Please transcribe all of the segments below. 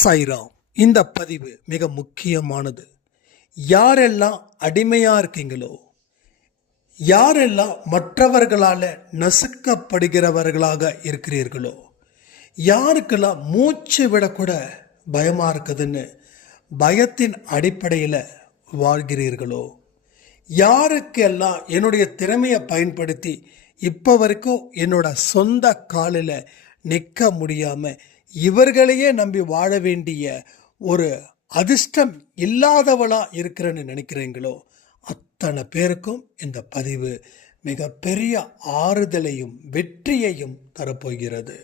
சாய்ராம். இந்த பதிவு மிக முக்கியமானது. யாரெல்லாம் அடிமையா இருக்கீங்களோ, யாரெல்லாம் மற்றவர்களால் நசுக்கப்படுகிறவர்களாக இருக்கிறீர்களோ, யாருக்கெல்லாம் மூச்சு விடக்கூட பயமா இருக்குதுன்னு பயத்தின் அடிப்படையில் வாழ்கிறீர்களோ, யாருக்கெல்லாம் என்னுடைய திறமையை பயன்படுத்தி இப்போ வரைக்கும் என்னோட சொந்த காலில் நிற்க முடியாமல் இவர்களையே நம்பி வாழ வேண்டிய ஒரு அதிர்ஷ்டம் இல்லாதவளா இருக்கிறேன்னு நினைக்கிறீங்களோ, அத்தனை பேருக்கும் இந்த பதிவு மிகப்பெரிய ஆறுதலையும் வெற்றியையும் தரப்போகிறது.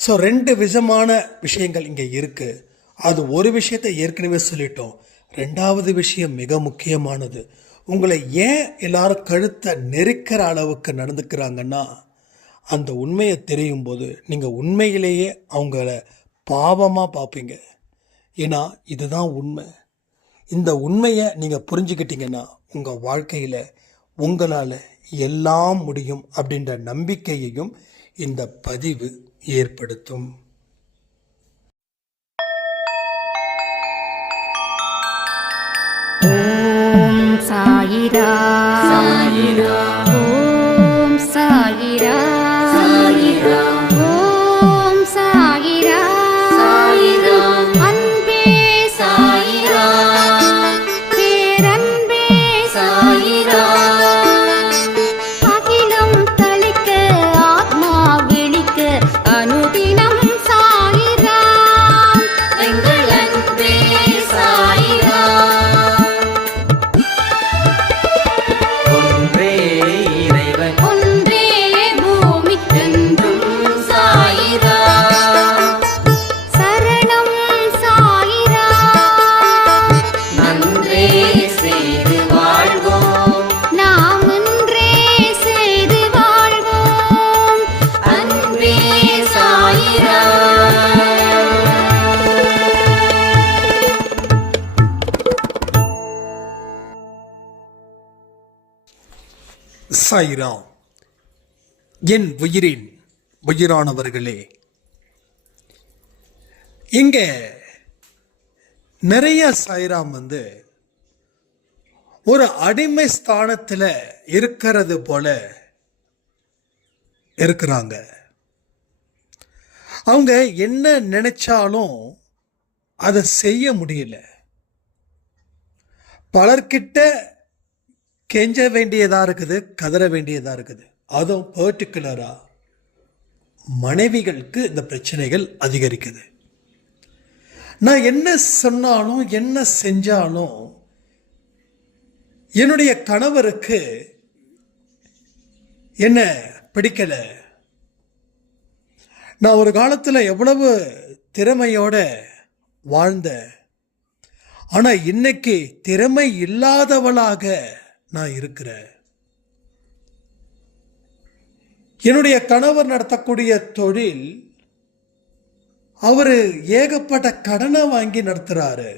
ஸோ 2 விதமான விஷயங்கள் இங்கே இருக்குது. அது ஒரு விஷயத்தை ஏற்கனவே சொல்லிட்டோம். 2வது விஷயம் மிக முக்கியமானது. உங்களை ஏன் எல்லாரும் கழுத்தை நெருக்கிற அளவுக்கு நடந்துக்கிறாங்கன்னா, அந்த உண்மையை தெரியும் போது நீங்கள் உண்மையிலேயே அவங்கள பாவமாக பார்ப்பீங்க. ஏன்னா இதுதான் உண்மை. இந்த உண்மையை நீங்கள் புரிஞ்சுக்கிட்டீங்கன்னா உங்கள் வாழ்க்கையில் உங்களால் எல்லாம் முடியும் அப்படின்ற நம்பிக்கையையும் இந்த பதிவு ஏற்படுத்தும். ஓம் சாயிரா சாயிரா, ஓம் சாயிரா சாயிரா, ஓம் சாயிரா சாயிரா, அன்பே சாயிரா, பேரன்பே சாயிரா, அகிலம் தளிக்க ஆத்மா விழிக்க அனுதினம் சாயிரா, எங்கள் அன்பே சாயிரா. சாய்ராம். என் உயிரின் உயிரானவர்களே, இங்க நிறைய சாய்ராம் ஒரு அடிமை ஸ்தானத்தில் இருக்கிறது போல இருக்கிறாங்க. அவங்க என்ன நினைச்சாலும் அதை செய்ய முடியல. பலர்கிட்ட கெஞ்ச வேண்டியதாக இருக்குது, கதற வேண்டியதாக இருக்குது. அதுவும் பர்டிகுலராக மனைவிகளுக்கு இந்த பிரச்சனைகள் அதிகரிக்குது. நான் என்ன சொன்னாலும் என்ன செஞ்சாலும் என்னுடைய கணவருக்கு என்ன பிடிக்கல. நான் ஒரு காலத்தில் எவ்வளவு திறமையோட வாழ்ந்தேன், ஆனால் இன்னைக்கு திறமை இல்லாதவளாக நான் இருக்கிறேன். என்னுடைய கணவர் நடத்தக்கூடிய தொழில், அவர் ஏகப்பட்ட கடனை வாங்கி நடத்துறாரு.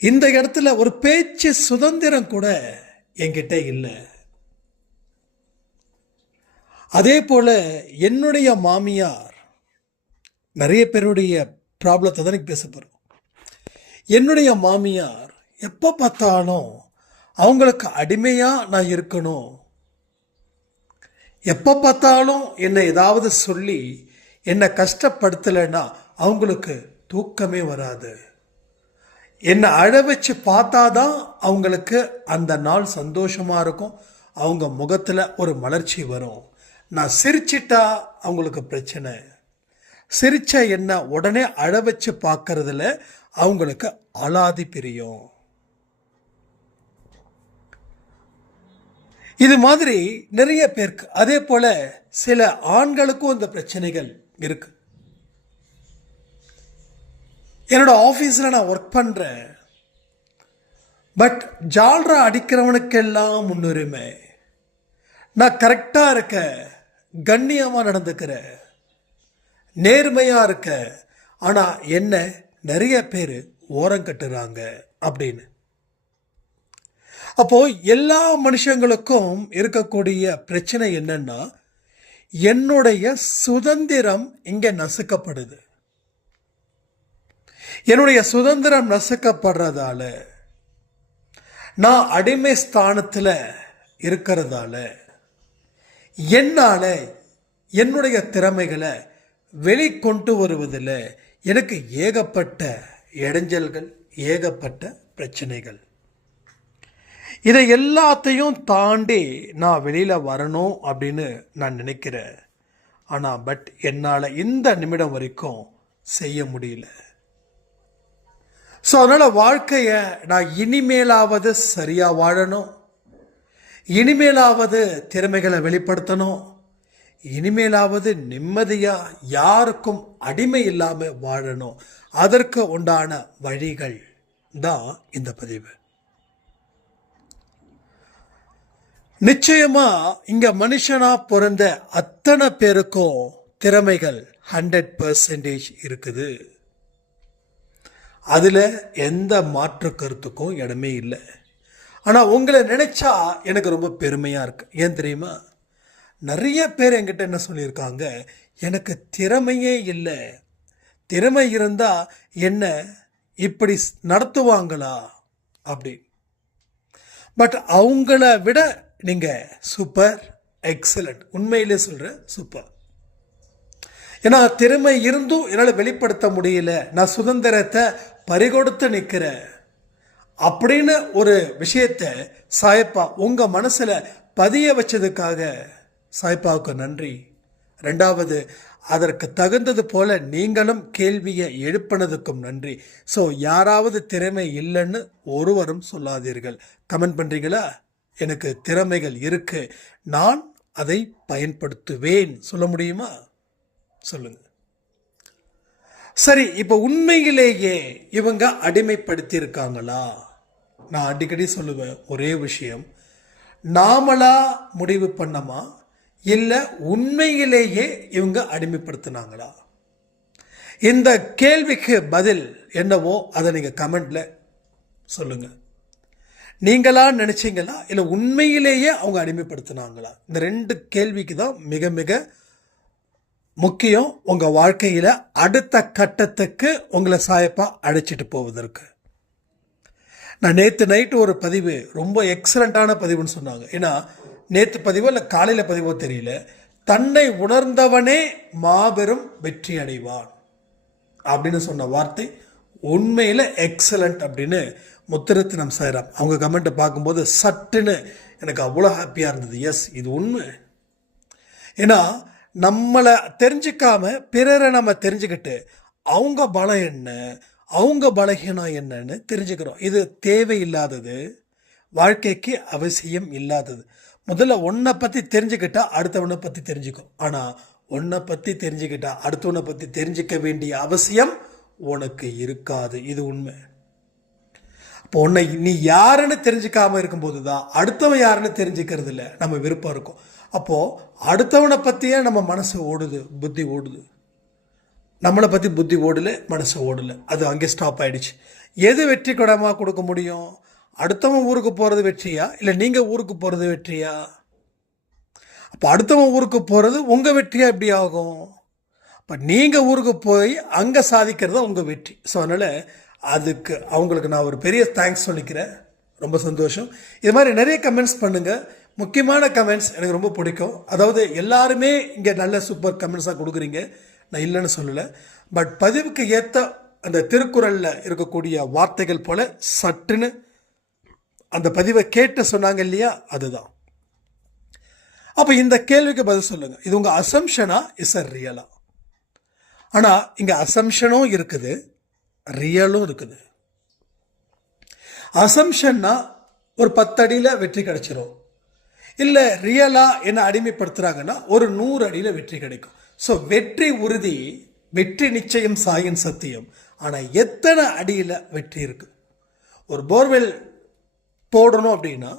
இந்த இடத்துல ஒரு பேச்சு சுதந்திரம் கூட என்கிட்ட இல்லை. அதே போல என்னுடைய மாமியார், நிறைய பேருடைய ப்ராப்ளத்தை தான் பேச போறோம். என்னுடைய மாமியார் எப்போ பார்த்தாலும் அவங்களுக்கு அடிமையா நான் இருக்கணும், எப்போ பார்த்தாலும் என்னை ஏதாவது சொல்லி என்னை கஷ்டப்படுத்தலைன்னா அவங்களுக்கு தூக்கமே வராது. என்னை அழ வச்சு பார்த்தாதான் அவங்களுக்கு அந்த நாள் சந்தோஷமாக இருக்கும். அவங்க முகத்தில் ஒரு மலர்ச்சி வரும். நான் சிரிச்சிட்டா அவங்களுக்கு பிரச்சனை. சிரிச்ச என்ன உடனே அழ வச்சு பார்க்கறதுல அவங்களுக்கு அலாதி பிரியம். இது மாதிரி நிறைய பேருக்கு, அதே போல சில ஆண்களுக்கும் இந்த பிரச்சனைகள் இருக்கு. என்னோட ஆஃபீஸில் நான் ஒர்க் பண்ணுறேன். பட் ஜால்ரா அடிக்கிறவனுக்கெல்லாம் முன்னுரிமை. நான் கரெக்டாக இருக்க, கண்ணியமாக நடந்துக்கிறேன், நேர்மையாக இருக்க, ஆனால் என்ன நிறைய பேர் ஓரம் கட்டுறாங்க அப்படின்னு. அப்போ எல்லா மனுஷங்களுக்கும் இருக்கக்கூடிய பிரச்சனை என்னன்னா, என்னுடைய சுதந்திரம் இங்கே நசுக்கப்படுது. என்னுடைய சுதந்திரம் நசுக்கப்படுறதால, நான் அடிமை ஸ்தானத்தில் இருக்கிறதால, என்னால் என்னுடைய திறமைகளை வெளிக்கொண்டு வருவதில் எனக்கு ஏகப்பட்ட இடைஞ்சல்கள், ஏகப்பட்ட பிரச்சனைகள். இதை எல்லாத்தையும் தாண்டி நான் வெளியில் வரணும் அப்படின்னு நான் நினைக்கிறேன். ஆனால் என்னால் இந்த நிமிடம் வரைக்கும் செய்ய முடியல. ஸோ அதனால் வாழ்க்கையை நான் இனிமேலாவது சரியாக வாழணும், இனிமேலாவது திறமைகளை வெளிப்படுத்தணும், இனிமேலாவது நிம்மதியாக யாருக்கும் அடிமை இல்லாமல் வாழணும். அதற்கு உண்டான வழிகள் தான் இந்த பதிவு. நிச்சயமா இங்க மனுஷனா பிறந்த அத்தனை பேருக்கும் திறமைகள் 100% இருக்குது. அதுல எந்த மாற்று கருத்துக்கும் இடமே இல்லை. ஆனா உங்களை நினைச்சா எனக்கு ரொம்ப பெருமையா இருக்கு. ஏன் தெரியுமா? நிறைய பேர் என்கிட்ட என்ன சொல்லியிருக்காங்க, எனக்கு திறமையே இல்லை, திறமை இருந்தா என்ன இப்படி நடத்துவாங்களா அப்படி. அவங்கள விட நீங்க சூப்பர், எக்ஸலண்ட். உண்மையிலே சொல்றேன், சூப்பர். ஏன்னா திறமை இருந்தும் என்னால் வெளிப்படுத்த முடியல, நான் சுதந்திரத்தை பறிகொடுத்து நிற்கிறேன் அப்படின்னு ஒரு விஷயத்தை சாயப்பா உங்க மனசுல பதிய வச்சதுக்காக சாய்ப்பாவுக்கு நன்றி. ரெண்டாவது, அதற்கு தகுந்தது போல நீங்களும் கேள்வியை எழுப்பினதுக்கும் நன்றி. ஸோ யாராவது திறமை இல்லைன்னு ஒருவரும் சொல்லாதீர்கள். கமெண்ட் பண்ணுறீங்களா? எனக்கு திறமைகள் இருக்கு, நான் அதை பயன்படுத்துவேன். சொல்ல முடியுமா? சொல்லுங்க. சரி, இப்போ உண்மையிலேயே இவங்க அடிமைப்படுத்தி இருக்காங்களா? நான் அடிக்கடி சொல்லுவேன் ஒரே விஷயம், நாமளா முடிவு பண்ணமா இல்லை உண்மையிலேயே இவங்க அடிமைப்படுத்தினாங்களா? இந்த கேள்விக்கு பதில் என்னவோ அதை நீங்கள் கமெண்ட்ல சொல்லுங்க. நீங்களா நினைச்சீங்களா இல்லை உண்மையிலேயே அவங்க அடிமைப்படுத்தினாங்களா? இந்த 2 கேள்விக்கு தான் மிக மிக முக்கியம் உங்க வாழ்க்கையில அடுத்த கட்டத்துக்கு உங்களை சாயப்பா அழைச்சிட்டு போவதற்கு. நான் நேற்று நைட்டு ஒரு பதிவு ரொம்ப எக்ஸலண்டான பதிவுன்னு சொன்னாங்க. ஏன்னா நேற்று பதிவோ இல்லை காலையில் பதிவோ தெரியல, தன்னை உணர்ந்தவனே மாபெரும் வெற்றி அடைவான் அப்படின்னு சொன்ன வார்த்தை உண்மையில் எக்ஸலண்ட் அப்படின்னு முத்துரத்தினம் சாய்ராம் அவங்க கமெண்ட்டை பார்க்கும்போது சட்டுன்னு எனக்கு அவ்வளோ ஹாப்பியாக இருந்தது. எஸ், இது உண்மை. ஏன்னா நம்மளை தெரிஞ்சிக்காம பிறரை நம்ம தெரிஞ்சுக்கிட்டு அவங்க பலம் என்ன, அவங்க பலகீனம் என்னன்னு தெரிஞ்சுக்கிறோம். இது தேவையில்லாதது, வாழ்க்கைக்கு அவசியம் இல்லாதது. முதல்ல உன்னை பற்றி தெரிஞ்சுக்கிட்டா அடுத்தவனை பற்றி தெரிஞ்சுக்கும். ஆனால் உன்னை பற்றி தெரிஞ்சுக்கிட்டா அடுத்தவனை பற்றி தெரிஞ்சிக்க வேண்டிய அவசியம் உனக்கு இருக்காது. இது உண்மை. இப்போ உன்னை நீ யாருன்னு தெரிஞ்சுக்காம இருக்கும்போது தான் அடுத்தவன் யாருன்னு தெரிஞ்சுக்கிறது இல்லை நம்ம விருப்பம் இருக்கும். அப்போது அடுத்தவனை பற்றியே நம்ம மனசு ஓடுது, புத்தி ஓடுது. நம்மளை பற்றி புத்தி ஓடலை, மனசு ஓடலை, அது அங்கே ஸ்டாப் ஆகிடுச்சு. எது வெற்றி கொடமாக கொடுக்க முடியும்? அடுத்தவன் ஊருக்கு போகிறது வெற்றியா இல்லை நீங்கள் ஊருக்கு போகிறது வெற்றியா? அப்போ அடுத்தவன் ஊருக்கு போகிறது உங்கள் வெற்றியா எப்படி ஆகும்? இப்போ நீங்கள் ஊருக்கு போய் அங்கே சாதிக்கிறது தான் உங்கள் வெற்றி. ஸோ அதனால் அதுக்கு அவங்களுக்கு நான் ஒரு பெரிய தேங்க்ஸ் சொல்லிக்கிறேன். ரொம்ப சந்தோஷம். இது மாதிரி நிறைய கமெண்ட்ஸ் பண்ணுங்கள். முக்கியமான கமெண்ட்ஸ் எனக்கு ரொம்ப பிடிக்கும். அதாவது எல்லாருமே இங்கே நல்ல சூப்பர் கமெண்ட்ஸாக கொடுக்குறீங்க, நான் இல்லைன்னு சொல்லலை. பதிவுக்கு ஏற்ற அந்த திருக்குறளில் இருக்கக்கூடிய வார்த்தைகள் போல சட்டுன்னு அந்த பதிவை கேட்டு சொன்னாங்க இல்லையா, அதுதான். அப்போ இந்த கேள்விக்கு பதில் சொல்லுங்க. இது உங்கள் அசம்ஷனா இஸ் ரியலா? ஆனால் இங்கே அசம்ஷனும் இருக்குது, ரியலும் இருக்குது. அசம்ஷன்னா ஒரு 10 அடியில் வெற்றி கிடைச்சிரும். இல்லை ரியலா என்ன அடிமைப்படுத்துகிறாங்கன்னா ஒரு 100 அடியில் வெற்றி கிடைக்கும். ஸோ வெற்றி உறுதி, வெற்றி நிச்சயம், சாயின் சத்தியம். ஆனால் எத்தனை அடியில் வெற்றி இருக்குது? ஒரு போர்வெல் போடணும் அப்படின்னா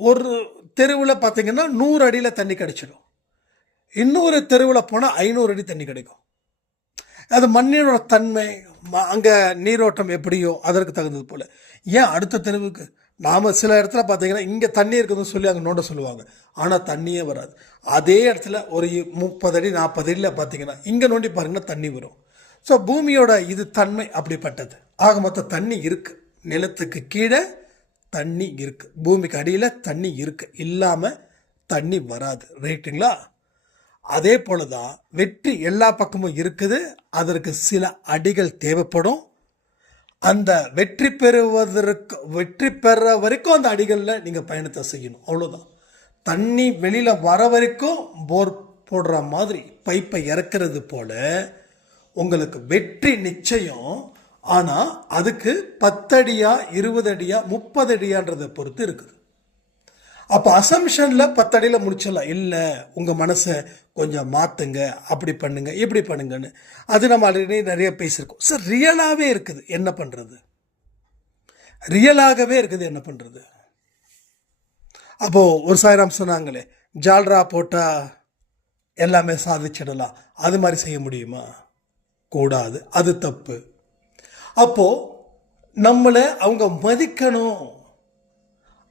ஒரு தெருவில் பார்த்தீங்கன்னா 100 அடியில் தண்ணி கிடைச்சிடும். இன்னொரு தெருவில் போனால் 500 அடி தண்ணி கிடைக்கும். அது மண்ணீரோட தன்மை, அங்கே நீரோட்டம் எப்படியோ அதற்கு தகுந்தது போல். ஏன் அடுத்த தெருவுக்கு நாம் சில இடத்துல பார்த்தீங்கன்னா இங்கே தண்ணி இருக்குதுன்னு சொல்லி அங்கே நோண்ட சொல்லுவாங்க, ஆனால் தண்ணியே வராது. அதே இடத்துல ஒரு 30 அடி 40 அடியில் பார்த்தீங்கன்னா இங்கே நோண்டி பாருங்கன்னா தண்ணி வரும். ஸோ பூமியோட இது தன்மை அப்படிப்பட்டது. ஆக மொத்தம் தண்ணி இருக்கு, நிலத்துக்கு கீழே தண்ணி இருக்கு, பூமிக்கு அடியில் தண்ணி இருக்கு, இல்லாமல் தண்ணி வராது. ரைட்டுங்களா? அதே போல தான் வெற்றி எல்லா பக்கமும் இருக்குது. அதற்கு சில அடிகள் தேவைப்படும். அந்த வெற்றி பெற வரைக்கும் அந்த அடிகளில் நீங்கள் பயணத்தை செய்யணும். அவ்வளோதான். தண்ணி வெளியில் வர வரைக்கும் போர் போடுற மாதிரி பைப்பை இறக்கிறது போல உங்களுக்கு வெற்றி நிச்சயம். ஆனால் அதுக்கு 10 அடியா 20 அடியா 30 அடியான்றதை பொறுத்து இருக்குது. அப்போ அசம்ஷனில் 10 அடியில் முடிச்சிடலாம். இல்லை, உங்கள் மனசை கொஞ்சம் மாற்றுங்க, அப்படி பண்ணுங்க இப்படி பண்ணுங்கன்னு. அது நம்ம ஆல்ரெடி நிறைய பேசியிருக்கோம். சார் ரியலாகவே இருக்குது, என்ன பண்ணுறது? ரியலாகவே இருக்குது, என்ன பண்ணுறது? அப்போது ஒரு சாய்ராம் சொன்னாங்களே, ஜால்ரா போட்டால் எல்லாமே சாதிச்சிடலாம். அது மாதிரி செய்ய முடியுமா? கூடாது, அது தப்பு. அப்போது நம்மளை அவங்க மதிக்கணும்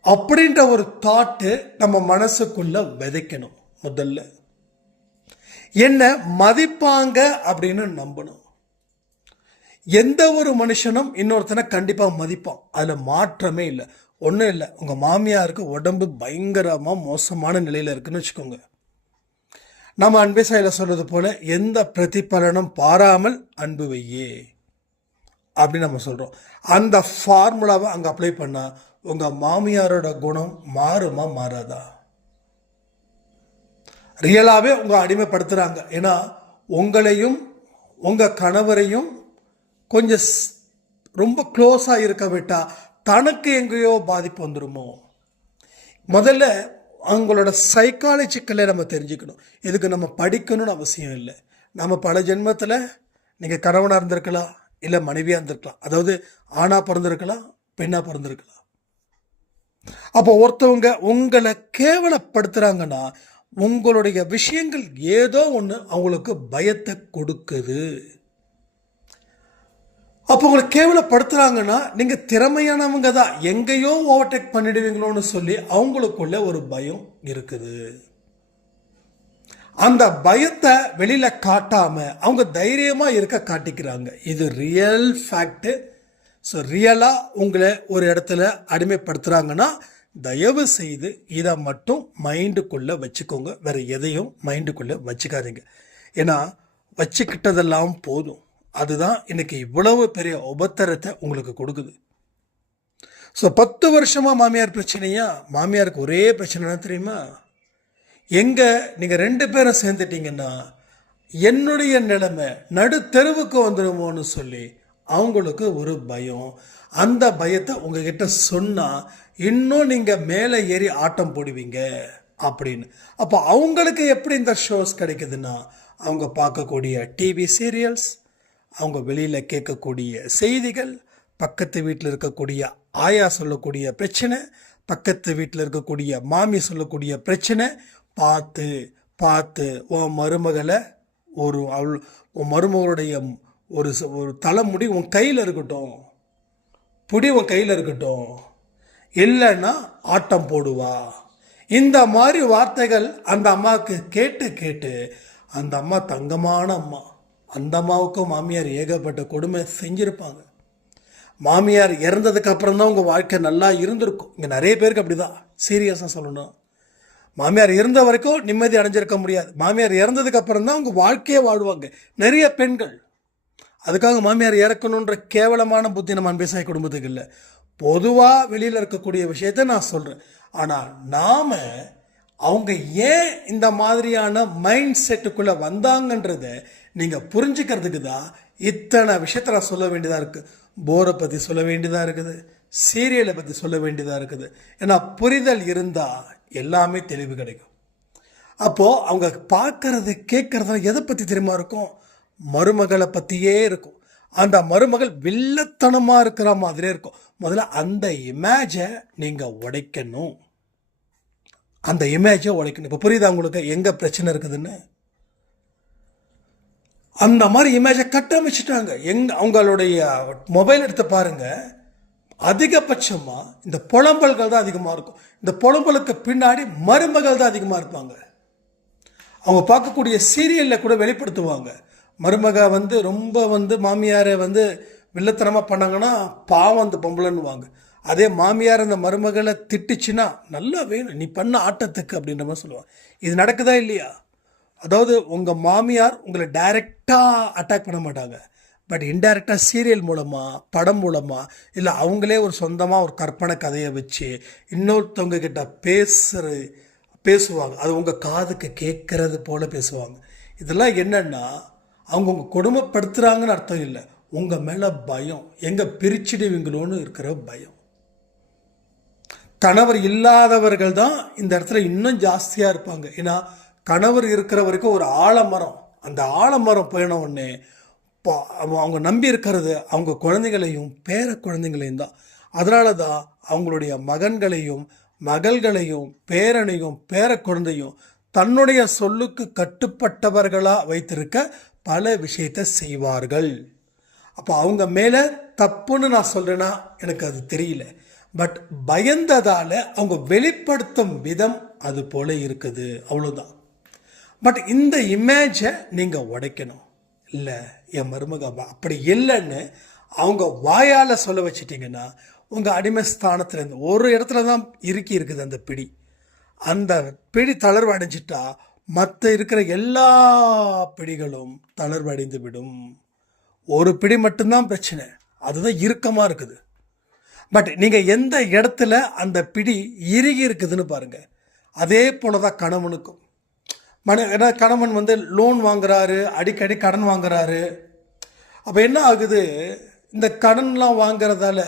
அப்படின்ற ஒரு தாட்டு நம்ம மனசுக்குள்ள விதைக்கணும். முதல்ல என்ன மதிப்பாங்க அப்படின்னு நம்பணும். எந்த ஒரு மனுஷனும் இன்னொருத்தனை கண்டிப்பாக மதிப்பான், அதில் மாற்றமே இல்லை. ஒன்றும் இல்லை, உங்கள் மாமியாருக்கு உடம்பு பயங்கரமாக மோசமான நிலையில் இருக்குன்னு வச்சுக்கோங்க. நம்ம அன்பே சாயில் சொல்றது போல எந்த பிரதிபலனும் பாராமல் அன்பு வையே அப்படின்னு நம்ம சொல்கிறோம். அந்த ஃபார்முலாவை அங்கே அப்ளை பண்ணால் உங்கள் மாமியாரோட குணம் மாறுமா மாறாதா? ரியலாகவே உங்களை அடிமைப்படுத்துகிறாங்க. ஏன்னா உங்களையும் உங்கள் கணவரையும் கொஞ்சம் ரொம்ப க்ளோஸாக இருக்க விட்டால் தனக்கு எங்கேயோ பாதிப்பு வந்துடுமோ? முதல்ல அவங்களோட சைக்காலஜிக்கலை நம்ம தெரிஞ்சுக்கணும். இதுக்கு நம்ம படிக்கணும்னு அவசியம் இல்லை. நம்ம பல ஜென்மத்தில் நீங்கள் கணவனாக இருந்திருக்கலாம், இல்லை மனைவியாக இருந்திருக்கலாம், அதாவது ஆணாக பிறந்திருக்கலாம், பெண்ணாக பிறந்திருக்கலாம். அப்போ ஒருத்தவங்க உங்களை கேவலப்படுத்துகிறாங்கன்னா உங்களுடைய விஷயங்கள் ஏதோ ஒன்று அவங்களுக்கு பயத்தை கொடுக்குது. அப்போ உங்களை கேவலப்படுத்துகிறாங்கன்னா நீங்கள் திறமையானவங்க தான், எங்கேயோ ஓவர்டேக் பண்ணிடுவீங்களோன்னு சொல்லி அவங்களுக்குள்ள ஒரு பயம் இருக்குது. அந்த பயத்தை வெளியில் காட்டாமல் அவங்க தைரியமாக இருக்க காட்டிக்கிறாங்க. இது ரியல் ஃபேக்ட்டு. ஸோ ரியலாக உங்களை ஒரு இடத்துல அடிமைப்படுத்துகிறாங்கன்னா தயவு செய்து இதை மட்டும் மைண்டுக்குள்ளே வச்சுக்கோங்க. வேறு எதையும் மைண்டுக்குள்ளே வச்சுக்காதீங்க. ஏன்னா வச்சுக்கிட்டதெல்லாம் போதும். அதுதான் இன்னைக்கு இவ்வளவு பெரிய உபத்திரத்தை உங்களுக்கு கொடுக்குது. ஸோ 10 வருஷமாக மாமியார் பிரச்சனையா? மாமியாருக்கு ஒரே பிரச்சனை தெரியுமா? எங்கே நீங்கள் 2 பேரும் சேர்ந்துட்டீங்கன்னா என்னுடைய நிலைமை நடு தெருவுக்கு வந்துடுமோன்னு சொல்லி அவங்களுக்கு ஒரு பயம். அந்த பயத்தை உங்ககிட்ட சொன்னால் இன்னும் நீங்கள் மேலே ஏறி ஆட்டம் போடுவீங்க அப்படின்னு. அப்போ அவங்களுக்கு எப்படி இந்த ஷோஸ் கிடைக்குதுன்னா அவங்க பார்க்கக்கூடிய டிவி சீரியல்ஸ், அவங்க வெளியில் கேட்கக்கூடிய செய்திகள், பக்கத்து வீட்டில் இருக்கக்கூடிய ஆயா சொல்லக்கூடிய பிரச்சனை, பக்கத்து வீட்டில் இருக்கக்கூடிய மாமி சொல்லக்கூடிய பிரச்சனை பார்த்து பார்த்து உன் மருமகளை உன் மருமகளுடைய ஒரு தலைமுடி உன் கையில் இருக்கட்டும், புடி உன் கையில் இருக்கட்டும், இல்லைன்னா ஆட்டம் போடுவா. இந்த மாதிரி வார்த்தைகள் அந்த அம்மாவுக்கு கேட்டு கேட்டு அந்த அம்மா தங்கமான அம்மா. அந்த அம்மாவுக்கும் மாமியார் ஏகப்பட்ட கொடுமை செஞ்சுருப்பாங்க. மாமியார் இறந்ததுக்கு அப்புறம் தான் உங்கள் வாழ்க்கை நல்லா இருந்திருக்கும். இங்கே நிறைய பேருக்கு அப்படி தான். சீரியஸாக சொல்லணும், மாமியார் இருந்த வரைக்கும் நிம்மதி அடைஞ்சிருக்க முடியாது. மாமியார் இறந்ததுக்கு அப்புறம் தான் உங்கள் வாழ்க்கையே வாழ்வாங்க நிறைய பெண்கள். அதுக்காக மாமியார் இறக்கணுன்ற கேவலமான புத்தி நம்ம அன்பேசாய் குடும்பத்துக்கு இல்லை. பொதுவாக வெளியில் இருக்கக்கூடிய விஷயத்த நான் சொல்கிறேன். ஆனால் நாம் அவங்க ஏன் இந்த மாதிரியான மைண்ட் செட்டுக்குள்ளே வந்தாங்கன்றதை நீங்கள் புரிஞ்சுக்கிறதுக்கு தான் இத்தனை விஷயத்தை நான் சொல்ல வேண்டியதாக இருக்குது. போரை பற்றி சொல்ல வேண்டியதாக இருக்குது, சீரியலை பற்றி சொல்ல வேண்டியதாக இருக்குது. ஏன்னா புரிதல் இருந்தால் எல்லாமே தெளிவு கிடைக்கும். அப்போது அவங்க பார்க்கறது கேட்குறது எதை பற்றி தெரியுமா இருக்கும்? மருமகளை பற்றியே இருக்கும். அந்த மருமகள் வில்லத்தனமாக இருக்கிற மாதிரியே இருக்கும். முதல்ல அந்த இமேஜை நீங்கள் உடைக்கணும். அந்த இமேஜை உடைக்கணும். இப்போ புரியுதா உங்களுக்கு எங்கே பிரச்சனை இருக்குதுன்னு? அந்த மாதிரி இமேஜை கட்டமைச்சிட்டாங்க. அவங்களுடைய மொபைல் எடுத்து பாருங்கள், அதிகபட்சமாக இந்த புலம்பல்கள் தான் அதிகமாக இருக்கும். இந்த புலம்பலுக்கு பின்னாடி மருமகள் தான் அதிகமாக இருப்பாங்க. அவங்க பார்க்கக்கூடிய சீரியலில் கூட வெளிப்படுத்துவாங்க, மருமக வந்து ரொம்ப வந்து மாமியாரை வந்து வில்லத்தனமாக பண்ணாங்கன்னா பாவம் அந்த பொம்பளைன்னுவாங்க. அதே மாமியார் அந்த மருமகளை திட்டுச்சுன்னா நல்லா வேணும் நீ பண்ண ஆட்டத்துக்கு அப்படின்ற மாதிரி சொல்லுவாங்க. இது நடக்குதா இல்லையா? அதாவது உங்கள் மாமியார் உங்களை டைரெக்டாக அட்டாக் பண்ண மாட்டாங்க, பட் இன்டைரக்டாக சீரியல் மூலமாக, படம் மூலமாக, இல்லை அவங்களே ஒரு சொந்தமாக ஒரு கற்பனை கதையை வச்சு இன்னொருத்தவங்க கிட்ட பேசுவாங்க. அது உங்கள் காதுக்கு கேட்கறது போல் பேசுவாங்க. இதெல்லாம் என்னென்னா அவங்க உங்கள் கொடுமைப்படுத்துகிறாங்கன்னு அர்த்தம் இல்லை, உங்கள் மேலே பயம், எங்கே பிரிச்சிடுவீங்களோன்னு இருக்கிற பயம். கணவர் இல்லாதவர்கள் தான் இந்த இடத்துல இன்னும் ஜாஸ்தியாக இருப்பாங்க. ஏன்னா கணவர் இருக்கிற வரைக்கும் ஒரு ஆலமரம், அந்த ஆலமரம் போயின உடனே அவங்க நம்பி இருக்கிறது அவங்க குழந்தைகளையும் பேர குழந்தைங்களையும் தான். அதனால தான் அவங்களுடைய மகன்களையும் மகள்களையும் பேரனையும் பேர குழந்தையும் தன்னுடைய சொல்லுக்கு கட்டுப்பட்டவர்களாக வைத்திருக்க பல விஷயத்தை செய்வார்கள். அப்போ அவங்க மேலே தப்புன்னு நான் சொல்கிறேன்னா எனக்கு அது தெரியல, பட் பயந்ததால் அவங்க வெளிப்படுத்தும் விதம் அது போல் இருக்குது, அவ்வளோதான். பட் இந்த இமேஜை நீங்கள் உடைக்கணும். இல்லை என் மருமக அப்படி இல்லைன்னு அவங்க வாயால் சொல்ல வச்சிட்டிங்கன்னா உங்கள் அடிமை ஸ்தானத்துலேருந்து ஒரு இடத்துல தான் இருக்குது அந்த பிடி. அந்த பிடி தளர்வு அடைஞ்சிட்டா மற்ற இருக்கிற எல்லா பிடிகளும் தளர்வு அடைந்து விடும். ஒரு பிடி மட்டும்தான் பிரச்சனை, அதுதான் இறுக்கமாக இருக்குது. பட் நீங்கள் எந்த இடத்துல அந்த பிடி இறுகி இருக்குதுன்னு பாருங்கள். அதே போல தான் கணவனுக்கும். ஏன்னா கணவன் வந்து லோன் வாங்குறாரு, அடிக்கடி கடன் வாங்குறாரு. அப்போ என்ன ஆகுது, இந்த கடன்லாம் வாங்குறதால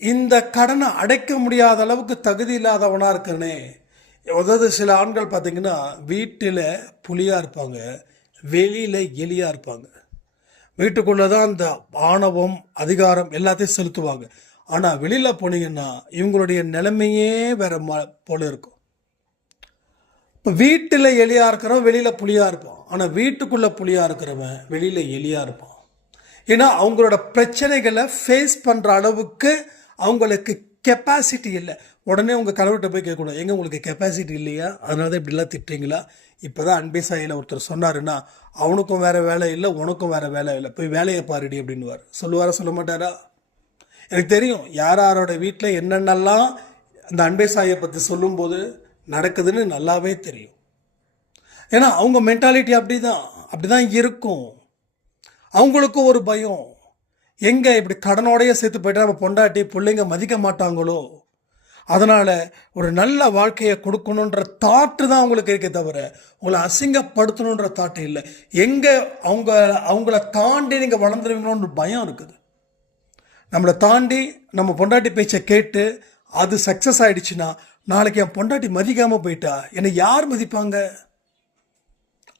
இந்த கடனை அடைக்க முடியாத அளவுக்கு தகுதி இல்லாதவனாக இருக்கிறனே. அதாவது சில ஆண்கள் பார்த்திங்கன்னா வீட்டில் புலியாக இருப்பாங்க, வெளியில் எலியாக இருப்பாங்க. வீட்டுக்குள்ளே தான் அந்த ஆணவம் அதிகாரம் எல்லாத்தையும் செலுத்துவாங்க. ஆனால் வெளியில் போனீங்கன்னா இவங்களுடைய நிலைமையே வேறு போல இருக்கும். இப்போ வீட்டில் எலியாக இருக்கிறவன் வெளியில் புலியாக இருப்பான், ஆனால் வீட்டுக்குள்ளே புலியாக இருக்கிறவன் வெளியில் எலியாக இருப்பான். ஏன்னா அவங்களோட பிரச்சனைகளை ஃபேஸ் பண்ணுற அளவுக்கு அவங்களுக்கு கெப்பாசிட்டி இல்லை. உடனே உங்கள் கணவர்கிட்ட போய் கேட்கணும், எங்கே உங்களுக்கு கெப்பாசிட்டி இல்லையா, அதனால தான் இப்படிலாம் திட்டுறீங்களா? இப்போ தான் அன்பே சாயில் ஒருத்தர் சொன்னாருன்னா அவனுக்கும் வேறு வேலை இல்லை, உனக்கும் வேறு வேலை இல்லை, போய் வேலையை பாருடி அப்படின்னுவார். சொல்லுவாரா, சொல்ல மாட்டாரா? எனக்கு தெரியும் யார் யாரோட வீட்டில் என்னென்னலாம் அந்த அன்பே சாயை பற்றி சொல்லும்போது நடக்குதுன்னு நல்லாவே தெரியும். ஏன்னா அவங்க மென்டாலிட்டி அப்படி தான் இருக்கும். அவங்களுக்கும் ஒரு பயம், எங்கே இப்படி கடனோடையே சேர்த்து போய்ட்டா நம்ம பொண்டாட்டி பிள்ளைங்க மதிக்க மாட்டாங்களோ, அதனால் ஒரு நல்ல வாழ்க்கையை கொடுக்கணுன்ற தாட்டு தான் அவங்களுக்கு இருக்கே தவிர உங்களை அசிங்கப்படுத்தணுன்ற தாட்டு இல்லை. எங்கே அவங்கள தாண்டி நீங்கள் வளர்ந்துருவீங்களோன்ற பயம் இருக்குது. நம்மளை தாண்டி நம்ம பொண்டாட்டி பேச்சை கேட்டு அது சக்ஸஸ் ஆகிடுச்சுன்னா நாளைக்கு என் பொண்டாட்டி மதிக்காமல் போயிட்டா என்னை யார் மதிப்பாங்க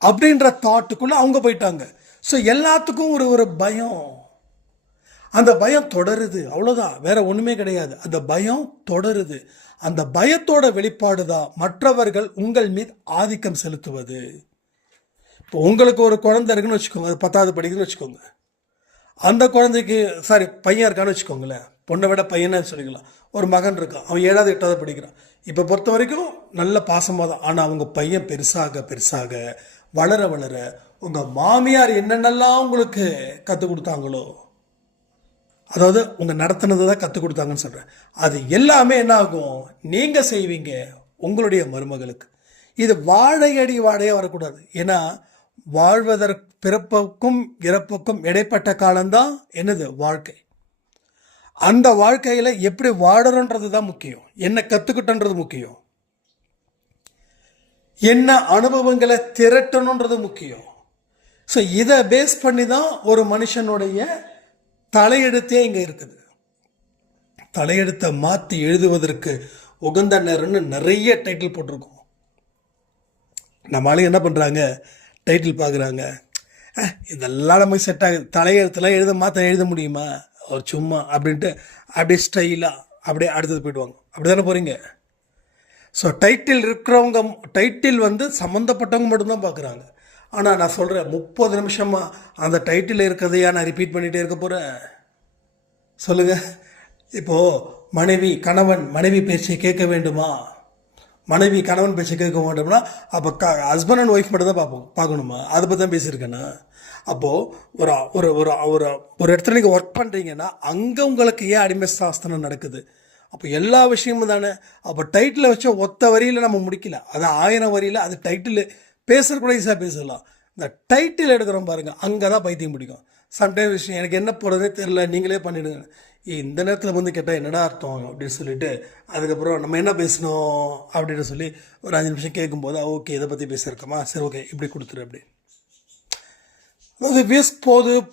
அப்படின்ற தாட்டுக்குள்ளே அவங்க போயிட்டாங்க. ஸோ எல்லாத்துக்கும் ஒரு பயம், அந்த பயம் தொடருது, அவ்வளோதான், வேற ஒன்றுமே கிடையாது. அந்த பயம் தொடருது. அந்த பயத்தோட வெளிப்பாடு தான் மற்றவர்கள் உங்கள் மீது ஆதிக்கம் செலுத்துவது. இப்போ உங்களுக்கு ஒரு குழந்தை இருக்குன்னு வச்சுக்கோங்க, அது 10வது படிக்குதுன்னு வச்சுக்கோங்க. அந்த குழந்தைக்கு பையன் இருக்கான்னு வச்சுக்கோங்களேன், பொண்ணை விட பையனை சொல்லிக்கலாம். ஒரு மகன் இருக்கான், அவன் 7வது 8வது படிக்கிறான். இப்போ பொறுத்த வரைக்கும் நல்ல பாசமாக தான். ஆனால் அவங்க பையன் பெருசாக வளர வளர உங்கள் மாமியார் என்னென்னலாம் உங்களுக்கு கற்றுக் கொடுத்தாங்களோ, அதாவது உங்கள் நடத்தினதை தான் கற்றுக் கொடுத்தாங்கன்னு சொல்கிறேன், அது எல்லாமே என்ன ஆகும், நீங்கள் செய்வீங்க உங்களுடைய மருமகளுக்கு. இது வாழையாக வரக்கூடாது. ஏன்னா வாழ்வதற்கு பிறப்புக்கும் இறப்புக்கும் இடைப்பட்ட காலம்தான் என்னது வாழ்க்கை. அந்த வாழ்க்கையில் எப்படி வாழறோன்றது தான் முக்கியம், என்ன கற்றுக்கிட்டோன்றது முக்கியம், என்ன அனுபவங்களை திரட்டணுன்றது முக்கியம். ஸோ இதை பேஸ் பண்ணி தான் ஒரு மனுஷனுடைய தலையெழுத்தே இங்கே இருக்குது. தலையெழுத்தை மாற்றி எழுதுவதற்கு உகந்த நேரம்னு நிறைய டைட்டில் போட்டிருக்கோம். நம்மளால என்ன பண்ணுறாங்க, டைட்டில் பார்க்குறாங்க, இதெல்லாம் நமக்கு செட் ஆகுது, தலையெழுத்தெல்லாம் எழுத முடியுமா ஒரு சும்மா அப்படின்ட்டு அப்படியே ஸ்டைலாக அப்படியே அடுத்தது போயிடுவாங்க. அப்படி தானே போகிறீங்க. ஸோ டைட்டில் இருக்கிறவங்க, டைட்டில் வந்து சம்மந்தப்பட்டவங்க மட்டும்தான் பார்க்குறாங்க. ஆனால் நான் சொல்கிறேன், 30 நிமிஷமாக அந்த டைட்டில் இருக்கிறதையா நான் ரிப்பீட் பண்ணிகிட்டே இருக்க போகிறேன்? சொல்லுங்கள். இப்போது கணவன் மனைவி பேச்சை கேட்க வேண்டுமா, மனைவி கணவன் பேச்சை கேட்க வேண்டும்னா அப்போ ஹஸ்பண்ட் அண்ட் ஒய்ஃப் மட்டும் தான் பார்க்கணுமா? அதை பற்றி தான் பேசியிருக்கேன்னா. அப்போது ஒரு ஒரு ஒரு ஒரு ஒரு இடத்துல நீங்கள் ஒர்க் பண்ணுறீங்கன்னா அங்கே உங்களுக்கு ஏன் அடிமை சாஸ்திரம் நடக்குது? அப்போ எல்லா விஷயமும் தானே. அப்போ டைட்டில் வச்ச ஒத்த வரியில் நம்ம முடிக்கல, அது 1000 வரியில் அது டைட்டில் பேசுகிறக்கூட ஈஸியாக பேசலாம். இந்த டைட்டில் எடுக்கிறோம் பாருங்கள், அங்கே தான் பைத்தியம் பிடிக்கும். சம்டைம்ஸ் விஷயம் எனக்கு என்ன போகிறதே தெரில, நீங்களே பண்ணிவிடுங்க. இந்த நேரத்தில் வந்து கேட்டால் என்னடா அர்த்தம் அப்படின்னு சொல்லிட்டு அதுக்கப்புறம் நம்ம என்ன பேசணும் அப்படின்னு சொல்லி ஒரு 5 நிமிஷம் கேட்கும்போது ஓகே இதை பற்றி பேசியிருக்கோமா, சரி ஓகே இப்படி கொடுத்துரு அப்படி. அது வேஸ்ட்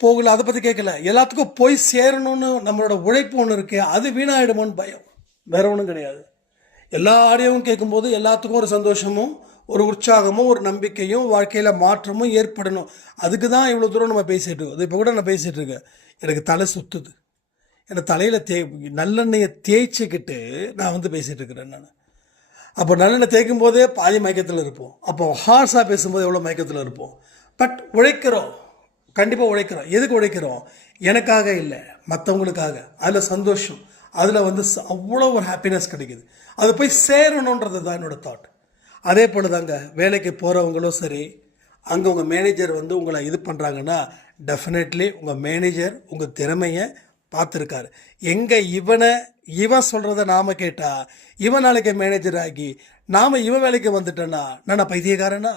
போகல அதை பற்றி கேட்கல, எல்லாத்துக்கும் போய் சேரணும்னு நம்மளோட உழைப்பு ஒன்று இருக்கு, அது வீணாயிடுமோன்னு பயம், வேற ஒன்றும் கிடையாது. எல்லா ஆடியோவும் கேட்கும்போது எல்லாத்துக்கும் ஒரு சந்தோஷமும் ஒரு உற்சாகமும் ஒரு நம்பிக்கையும் வாழ்க்கையில் மாற்றமும் ஏற்படணும். அதுக்கு தான் இவ்வளோ தூரம் நம்ம பேசிகிட்டு இருக்கோம். இப்போ கூட நான் பேசிகிட்டு இருக்கேன், எனக்கு தலை சுற்றுது, எனக்கு தலையில் நல்லெண்ணெயை தேய்ச்சிக்கிட்டு நான் வந்து பேசிகிட்டு இருக்கிறேன் நான். அப்போ நல்லெண்ணெய் தேய்க்கும் போதே பாதி மயக்கத்தில் இருப்போம், அப்போ ஹார்ஸாக பேசும்போது எவ்வளோ மயக்கத்தில் இருப்போம். பட் உழைக்கிறோம், கண்டிப்பாக உழைக்கிறோம். எதுக்கு உழைக்கிறோம்? எனக்காக இல்லை, மற்றவங்களுக்காக. அதில் சந்தோஷம், அதில் வந்து அவ்வளோ ஒரு ஹாப்பினஸ் கிடைக்குது. அது போய் சேரணுன்றது தான் என்னோடய தாட். அதே போல் தாங்க வேலைக்கு போகிறவங்களும் சரி, அங்கே உங்கள் மேனேஜர் வந்து உங்களை இது பண்ணுறாங்கன்னா டெஃபினெட்லி உங்கள் மேனேஜர் உங்கள் திறமையை பார்த்துருக்காரு. எங்கே இவன் சொல்கிறத நாம் கேட்டால் இவன் நாளைக்கு மேனேஜர் ஆகி நாம் இவன் வேலைக்கு வந்துட்டோன்னா நான் பைத்தியக்காரனா?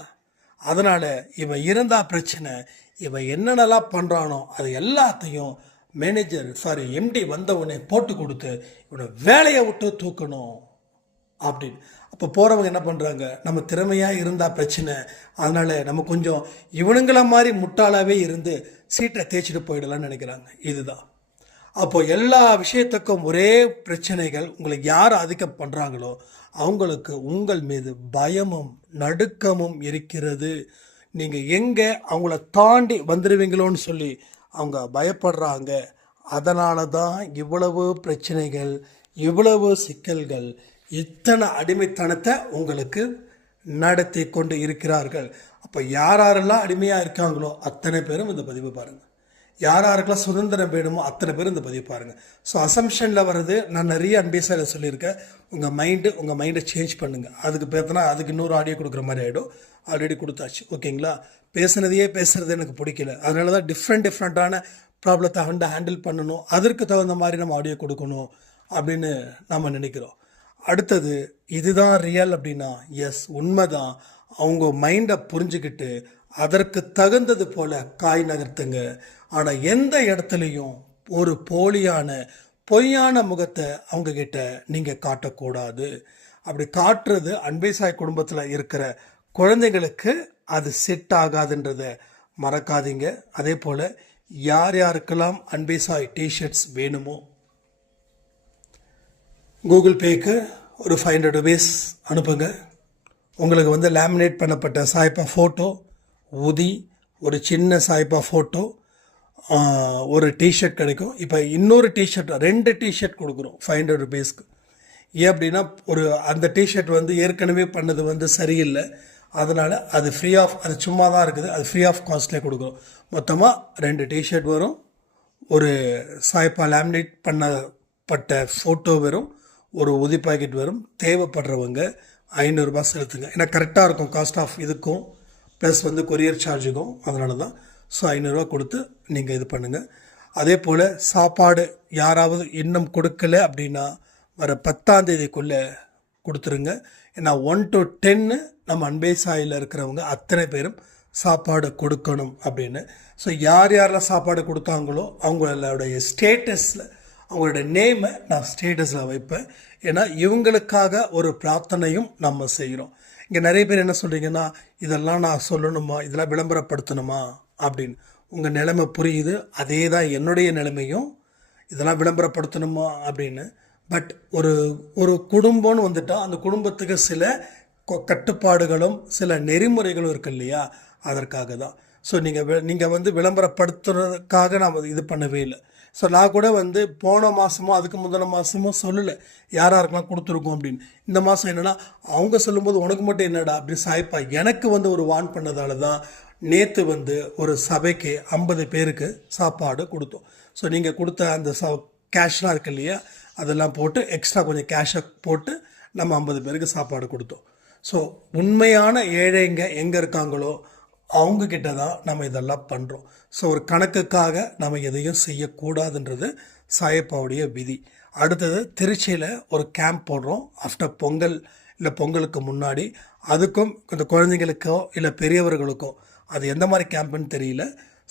அதனால் இவன் இருந்தால் பிரச்சனை, இவன் என்னென்னலாம் பண்ணுறானோ அது எல்லாத்தையும் எம்டி வந்தவொடனே போட்டு கொடுத்து இவனை வேலையை விட்டு தூக்கணும் அப்படின்னு. அப்போ போகிறவங்க என்ன பண்ணுறாங்க, நம்ம திறமையாக இருந்தால் பிரச்சனை, அதனால் நம்ம கொஞ்சம் இவனுங்களை மாதிரி முட்டாளாகவே இருந்து சீட்டை தேய்ச்சிட்டு போயிடலாம்னு நினைக்கிறாங்க. இதுதான். அப்போது எல்லா விஷயத்துக்கும் ஒரே பிரச்சனைகள். உங்களுக்கு யார் அதிகம் பண்ணுறாங்களோ அவங்களுக்கு உங்கள் மீது பயமும் நடுக்கமும் இருக்கிறது. நீங்கள் எங்கே அவங்கள தாண்டி வந்துடுவீங்களோன்னு சொல்லி அவங்க பயப்படுறாங்க. அதனால தான் இவ்வளவு பிரச்சனைகள், இவ்வளவு சிக்கல்கள், இத்தனை அடிமைத்தனத்தை உங்களுக்கு நடத்தி கொண்டு இருக்கிறார்கள். அப்போ யாரெல்லாம் அடிமையாக இருக்காங்களோ அத்தனை பேரும் இந்த பதிவு பாருங்கள். யாருக்கெல்லாம் சுதந்திரம் வேணுமோ அத்தனை பேரும் இந்த பதிவு பாருங்கள். ஸோ அசம்ஷனில் வர்றது நான் நிறைய அன்பேசாயில் சொல்லியிருக்கேன். உங்கள் மைண்டை சேஞ்ச் பண்ணுங்கள். அதுக்கு பேர்த்தனா அதுக்கு இன்னொரு ஆடியோ கொடுக்குற மாதிரி ஆகிடும். ஆல்ரெடி கொடுத்தாச்சு, ஓகேங்களா? பேசுகிறது எனக்கு பிடிக்கல, அதனால தான் டிஃப்ரெண்ட்டான ப்ராப்ளத்தை ஹேண்டில் பண்ணணும், அதற்கு தகுந்த மாதிரி நம்ம ஆடியோ கொடுக்கணும் அப்படின்னு நம்ம நினைக்கிறோம். அடுத்தது இதுதான் ரியல் அப்படின்னா எஸ் உண்மைதான். அவங்க மைண்டை புரிஞ்சுக்கிட்டு அதற்கு தகுந்தது போல் காய் நகர்த்துங்க. ஆனால் எந்த இடத்துலையும் ஒரு பொய்யான முகத்தை அவங்கக்கிட்ட நீங்கள் காட்டக்கூடாது. அப்படி காட்டுறது அன்பேசாய் குடும்பத்தில் இருக்கிற குழந்தைங்களுக்கு அது செட் ஆகாதுன்றதை மறக்காதீங்க. அதே போல் யாருக்கெல்லாம் அன்பேசாய் டிஷர்ட்ஸ் வேணுமோ கூகுள் பேக்கு ஒரு 500 rupees அனுப்புங்க. உங்களுக்கு வந்து லேமினேட் பண்ணப்பட்ட சாய்ப்பா ஃபோட்டோ, ஊதி ஒரு சின்ன சாய்ப்பா ஃபோட்டோ, ஒரு டிஷர்ட் கிடைக்கும். இப்போ இன்னொரு டிஷர்ட் 2 டிஷர்ட் கொடுக்குறோம் 500 rupeesக்கு. ஏன் அப்படின்னா அந்த டிஷர்ட் வந்து ஏற்கனவே பண்ணது வந்து சரியில்லை, அதனால் அது அது சும்மா தான் இருக்குது, அது ஃப்ரீ ஆஃப் காஸ்ட்லேயே கொடுக்குறோம். மொத்தமாக 2 டிஷர்ட் வரும், ஒரு சாய்ப்பா லேமினேட் பண்ணப்பட்ட ஃபோட்டோ வரும், ஒரு உதி பாக்கெட் வரும். தேவைப்படுறவங்க 500 ரூபாய் செலுத்துங்க. ஏன்னா கரெக்டாக இருக்கும் காஸ்ட் ஆஃப் இதுக்கும் ப்ளஸ் வந்து கொரியர் சார்ஜுக்கும், அதனால தான். ஸோ 500 ரூபா கொடுத்து நீங்கள் இது பண்ணுங்கள். அதே போல் சாப்பாடு யாராவது இன்னும் கொடுக்கல அப்படின்னா வர 10ஆம் தேதிக்குள்ளே கொடுத்துருங்க. ஏன்னா 1 to 10 நம்ம அன்பேசாயில் இருக்கிறவங்க அத்தனை பேரும் சாப்பாடு கொடுக்கணும் அப்படின்னு. ஸோ யாரெல்லாம் சாப்பாடு கொடுத்தாங்களோ அவங்களுடைய ஸ்டேட்டஸில் அவங்களோட நேமை நான் ஸ்டேட்டஸில் வைப்பேன். ஏன்னா இவங்களுக்காக ஒரு பிரார்த்தனையும் நம்ம செய்கிறோம். இங்கே நிறைய பேர் என்ன சொல்கிறீங்கன்னா, இதெல்லாம் நான் சொல்லணுமா, இதெல்லாம் விளம்பரப்படுத்தணுமா அப்படின்னு. உங்கள் நிலைமை புரியுது, அதே தான் என்னுடைய நிலைமையும், இதெல்லாம் விளம்பரப்படுத்தணுமா அப்படின்னு. பட் ஒரு குடும்பம்னு வந்துட்டால் அந்த குடும்பத்துக்கு சில கட்டுப்பாடுகளும் சில நெறிமுறைகளும் இருக்கு இல்லையா, அதற்காக தான். ஸோ நீங்கள் வந்து விளம்பரப்படுத்துறதுக்காக நான் இது பண்ணவே இல்லை. ஸோ நான் கூட வந்து போன மாதமோ அதுக்கு முந்தின மாதமோ சொல்லலை யாருக்கெல்லாம் கொடுத்துருக்கோம் அப்படின்னு. இந்த மாதம் என்னென்னா அவங்க சொல்லும்போது உனக்கு மட்டும் என்னடா அப்படி சாய்ப்பா எனக்கு வந்து ஒரு வான் பண்ணதால தான் நேற்று வந்து ஒரு சபைக்கு 50 பேருக்கு சாப்பாடு கொடுத்தோம். ஸோ நீங்கள் கொடுத்த அந்த கேஷ்லாம் இருக்கு இல்லையா, அதெல்லாம் போட்டு எக்ஸ்ட்ரா கொஞ்சம் கேஷை போட்டு நம்ம 50 பேருக்கு சாப்பாடு கொடுத்தோம். ஸோ உண்மையான ஏழைங்க எங்கே இருக்காங்களோ அவங்கக்கிட்ட தான் நம்ம இதெல்லாம் பண்ணுறோம். ஸோ ஒரு கணக்குக்காக நம்ம எதையும் செய்யக்கூடாதுன்றது சாயப்பாவுடைய விதி. அடுத்தது திருச்சியில் ஒரு கேம்ப் போடுறோம் ஆஃப்டர் பொங்கல், இல்லை பொங்கலுக்கு முன்னாடி. அதுக்கும் இந்த குழந்தைங்களுக்கோ இல்லை பெரியவர்களுக்கோ அது எந்த மாதிரி கேம்ப்புன்னு தெரியல.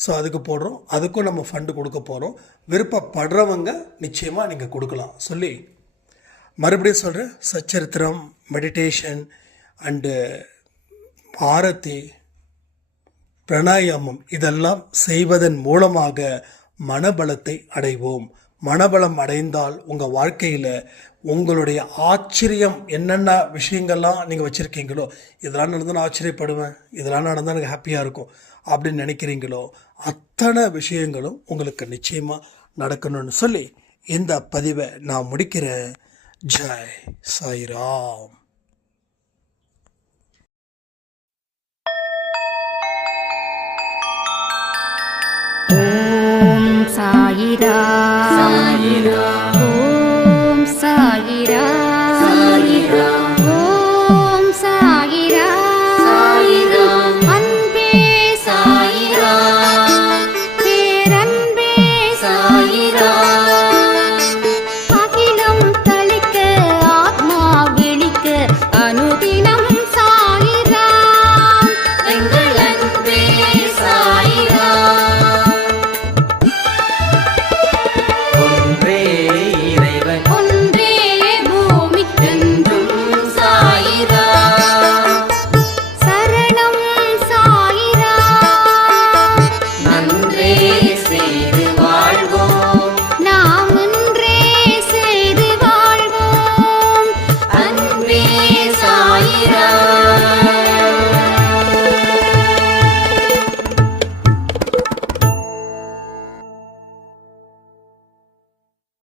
ஸோ அதுக்கு போடுறோம். அதுக்கும் நம்ம ஃபண்டு கொடுக்க போகிறோம். விருப்பப்படுறவங்க நிச்சயமாக நீங்கள் கொடுக்கலாம் சொல்லி மறுபடியும் சொல்கிறேன். சச்சரித்திரம், மெடிடேஷன் அண்டு ஆரத்தி, பிராணாயாமம் இதெல்லாம் செய்வதன் மூலமாக மனபலத்தை அடைவோம். மனபலம் அடைந்தால் உங்கள் வாழ்க்கையில் உங்களுடைய ஆச்சரியம் என்னென்ன விஷயங்கள்லாம் நீங்கள் வச்சுருக்கீங்களோ, இதெல்லாம் நடந்தால் நான் ஆச்சரியப்படுவேன், இதெல்லாம் நடந்தால் எனக்கு ஹாப்பியாக இருக்கும் அப்படின்னு நினைக்கிறீங்களோ அத்தனை விஷயங்களும் உங்களுக்கு நிச்சயமாக நடக்கணும்னு சொல்லி இந்த பதிவை நான் முடிக்கிறேன். ஜெய் சாய்ராம். ஓம் சாயிரா. சாயிரா.